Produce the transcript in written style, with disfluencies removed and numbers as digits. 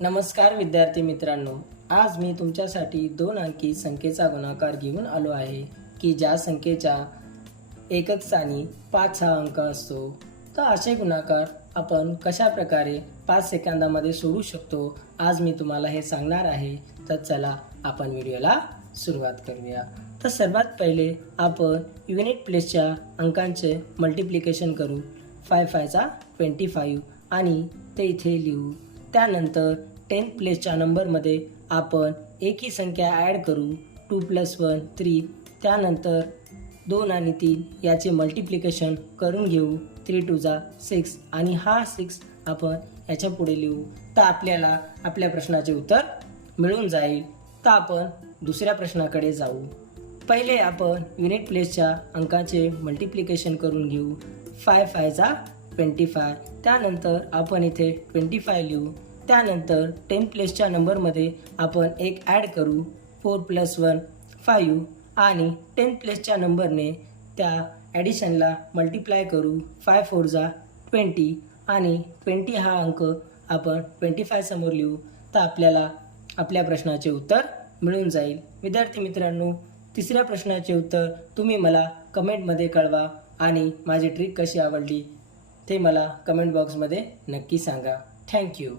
नमस्कार विद्यार्थी मित्रांनो, आज मी तुमच्यासाठी 2 अंकी संख्येचा गुणाकार घेऊन आलो आहे की ज्या संख्येच्या एकक स्थानी 5 हा अंक असतो. तर असे गुणाकार आपण कशा प्रकारे 5 सेकंदामध्ये सोडवू शकतो आज मी तुम्हाला हे सांगणार आहे. तर चला आपण व्हिडिओला सुरुवात करूया. तर सर्वात पहिले आपण युनिट प्लेसच्या अंकांचे मल्टिप्लिकेशन करू. 5 5 25 आणि ते इथे लिहू. त्यानंतर 10 प्लेसच्या नंबरमध्ये आपण एक ही संख्या ॲड करू. 2 + 1 3. त्यानंतर 2 आणि 3 याचे मल्टिप्लिकेशन करून घेऊ. 3 2 6 आणि हा 6 आपण याच्या पुढे लिहू. तर आपल्याला आपल्या प्रश्नाचे उत्तर मिळून जाईल. तर आपण दुसऱ्या प्रश्नाकडे जाऊ. पहिले आपण युनिट प्लेसच्या अंकाचे मल्टिप्लिकेशन करून घेऊ. 5 5 25. त्यानंतर आपण इथे 25 लिहू. त्यानंतर 10 प्लेसच्या नंबरमध्ये आपण एक ॲड करू. 4 + 1 5 आणि 10 प्लेसच्या नंबरने त्या ॲडिशनला मल्टिप्लाय करू. 5 4 20 आणि 20 हा अंक आपण 25 समोर लिहू. तर आपल्याला आपल्या प्रश्नाचे उत्तर मिळून जाईल. विद्यार्थी मित्रांनो, तिसऱ्या प्रश्नाचे उत्तर तुम्ही मला कमेंटमध्ये कळवा आणि माझी ट्रिक कशी आवडली ते मला कमेंट बॉक्समध्ये नक्की सांगा. थँक्यू.